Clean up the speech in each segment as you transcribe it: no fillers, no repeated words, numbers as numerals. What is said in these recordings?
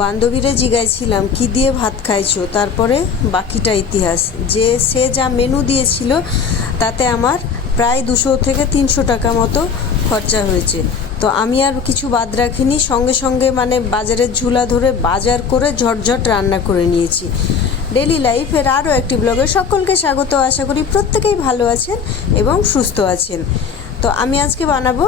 বান্ধবীরা জিগাইছিলাম কি দিয়ে ভাত খাইছো, তারপরে বাকিটা ইতিহাস। সে যা মেনু দিয়েছিল তাতে আমার প্রায় 200 থেকে 300 টাকা মতো খরচা হয়েছে। তো আমি আর কিছু বাদ রাখিনি, সঙ্গে সঙ্গে মানে বাজারের ঝুলা ধরে বাজার করে ঝটঝট রান্না করে নিয়েছি। ডেলি লাইফের আরও একটি ব্লগে সকলকে স্বাগত। আশা করি প্রত্যেকেই ভালো আছেন এবং সুস্থ আছেন। তো আমি আজকে বানাবো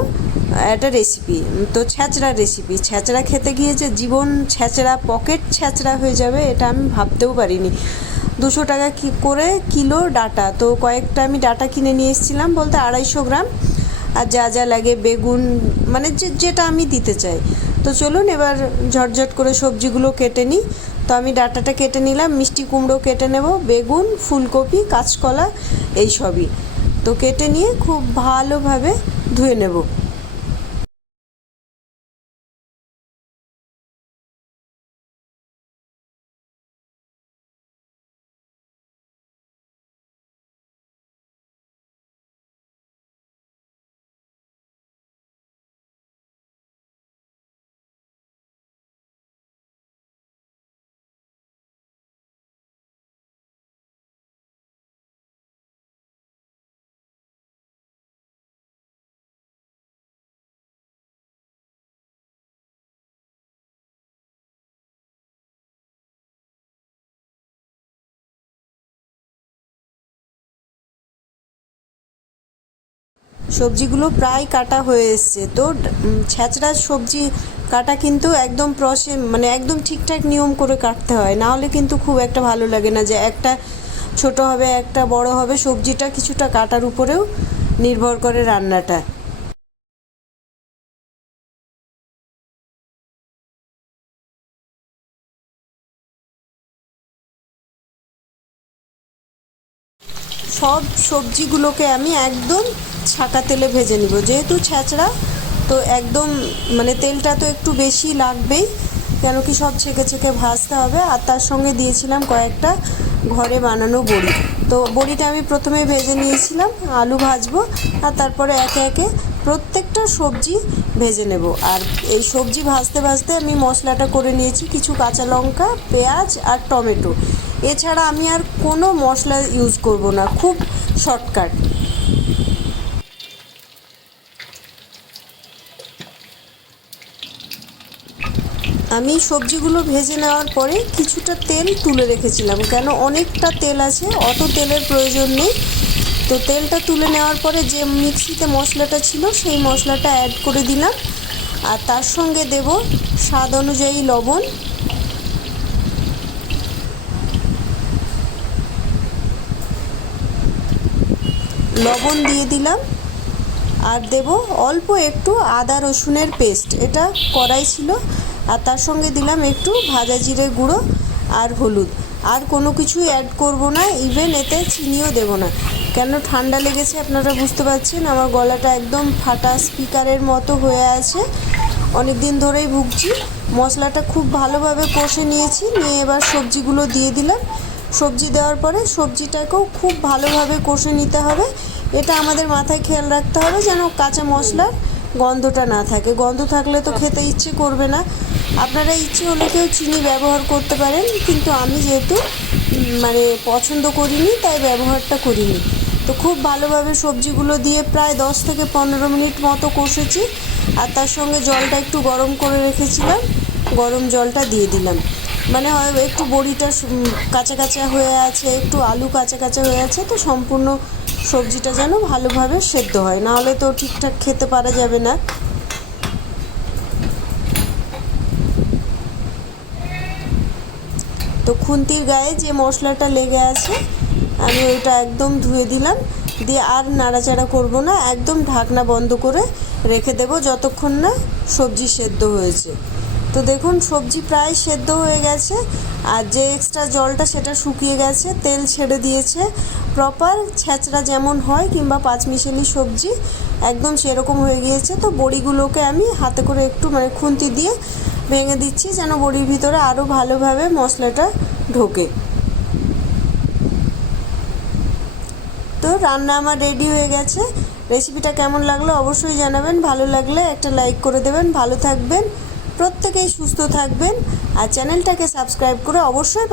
একটা রেসিপি, তো ছ্যাঁচড়ার রেসিপি। ছ্যাঁচড়া খেতে গিয়ে যে জীবন ছ্যাঁচড়া, পকেট ছ্যাঁচড়া হয়ে যাবে এটা আমি ভাবতেও পারিনি। 200 টাকা কি করে কিলো ডাঁটা, তো কয়েকটা আমি ডাঁটা কিনে নিয়ে এসেছিলাম, বলতে 250 গ্রাম। আর যা যা লাগে বেগুন, মানে যেটা আমি দিতে চাই। তো চলুন এবার ঝটঝট করে সবজিগুলো কেটে নিই। তো আমি ডাঁটাটা কেটে নিলাম, মিষ্টি কুমড়ো কেটে নেব, বেগুন, ফুলকপি, কাঁচকলা এই সবই। তো কেটে নিয়ে খুব ভালোভাবে ধুয়ে নেব। সবজিগুলো প্রায় কাটা হয়ে এসছে। তো ছ্যাঁচড়ার সবজি কাটা কিন্তু একদম মানে একদম ঠিকঠাক নিয়ম করে কাটতে হয়, না হলে কিন্তু খুব একটা ভালো লাগে না, যে একটা ছোট হবে একটা বড় হবে। সবজিটা কিছুটা কাটার উপরেও নির্ভর করে রান্নাটা। সব সবজিগুলোকে আমি একদম ছাঁকা তেলে ভেজে নিব, যেহেতু ছ্যাঁচড়া তো একদম মানে তেলটা তো একটু বেশি লাগবেই, কেন কি সব ছেঁকে ছেঁকে ভাজতে হবে। আর তার সঙ্গে দিয়েছিলাম কয়েকটা ঘরে বানানো বড়ি। তো বড়িটা আমি প্রথমে ভেজে নিয়েছিলাম, আলু ভাজবো আর তারপরে একে একে প্রত্যেকটা সবজি ভেজে নেব। আর এই সবজি ভাজতে ভাজতে আমি মশলাটা করে নিয়েছি, কিছু কাঁচা লঙ্কা, পেঁয়াজ আর টমেটো। এছাড়া আমি আর কোনো মশলা ইউজ করব না, খুব শর্টকাট। আমি সবজিগুলো ভেজে নেওয়ার পরে কিছুটা তেল তুলে রেখেছিলাম, কেন অনেকটা তেল আছে, অত তেলের প্রয়োজন নেই। তো তেলটা তুলে নেওয়ার পরে যে মিক্সিতে মশলাটা ছিল সেই মশলাটা অ্যাড করে দিলাম। আর তার সঙ্গে দেব স্বাদ অনুযায়ী লবণ, দিয়ে দিলাম। আর দেব অল্প একটু আদা রসুনের পেস্ট, এটা কড়াই ছিল। আর তার সঙ্গে দিলাম একটু ভাজা জিরে গুঁড়ো আর হলুদ। আর কোনো কিছুই অ্যাড করব না, ইভেন এতে চিনিও দেব না, কেন ঠান্ডা লেগেছে। আপনারা বুঝতে পারছেন আমার গলাটা একদম ফাটা স্পিকারের মতো হয়ে আছে, অনেক দিন ধরেই ভুগছি। মশলাটা খুব ভালোভাবে কষে নিয়েছি, নিয়ে এবার সবজিগুলো দিয়ে দিলাম। সবজি দেওয়ার পরে সবজিটাকেও খুব ভালোভাবে কষে নিতে হবে। এটা আমাদের মাথায় খেয়াল রাখতে হবে যেন কাঁচা মশলার গন্ধটা না থাকে, গন্ধ থাকলে তো খেতে ইচ্ছে করবে না। আপনারা ইচ্ছে হলে কেউ চিনি ব্যবহার করতে পারেন, কিন্তু আমি যেহেতু মানে পছন্দ করিনি তাই ব্যবহারটা করিনি। তো খুব ভালোভাবে সবজিগুলো দিয়ে প্রায় 10 থেকে 15 মিনিট মতো কষেছি। আর তার সঙ্গে জলটা একটু গরম করে রেখেছিলাম, গরম জলটা দিয়ে দিলাম। মানে হয় একটু বড়িটা কাঁচা কাঁচা হয়ে আছে, একটু আলু কাঁচা কাঁচা হয়ে আছে, তো সম্পূর্ণ সবজিটা যেন ভালোভাবে সেদ্ধ হয়, নাহলে তো ঠিকঠাক খেতে পারা যাবে না। তো খুন্তির গায়ে যে মশলাটা লেগে আছে আমি ওইটা একদম ধুয়ে দিলাম, দিয়ে আর নাড়াচাড়া করব না, একদম ঢাকনা বন্ধ করে রেখে দেব যতক্ষণ না সবজি সেদ্ধ হয়েছে। তো দেখুন সবজি প্রায় সেদ্ধ হয়ে গেছে, আর যে এক্সট্রা জলটা সেটা শুকিয়ে গেছে, তেল ছেড়ে দিয়েছে। প্রপার ছ্যাঁচড়া যেমন হয় কিংবা পাঁচমিশালি সবজি একদম সেরকম হয়ে গিয়েছে। তো বড়িগুলোকে আমি হাতে করে একটু মানে খুন্তি দিয়ে ভেঙে দিচ্ছি, যেন বড়ির ভিতরে আরও ভালোভাবে মশলাটা ঢোকে। তো রান্না আমার রেডি হয়ে গেছে। রেসিপিটা কেমন লাগলো অবশ্যই জানাবেন, ভালো লাগলে একটা লাইক করে দেবেন। ভালো থাকবেন, প্রত্যেকেই সুস্থ থাকবেন আর চ্যানেলটাকে সাবস্ক্রাইব করে অবশ্যই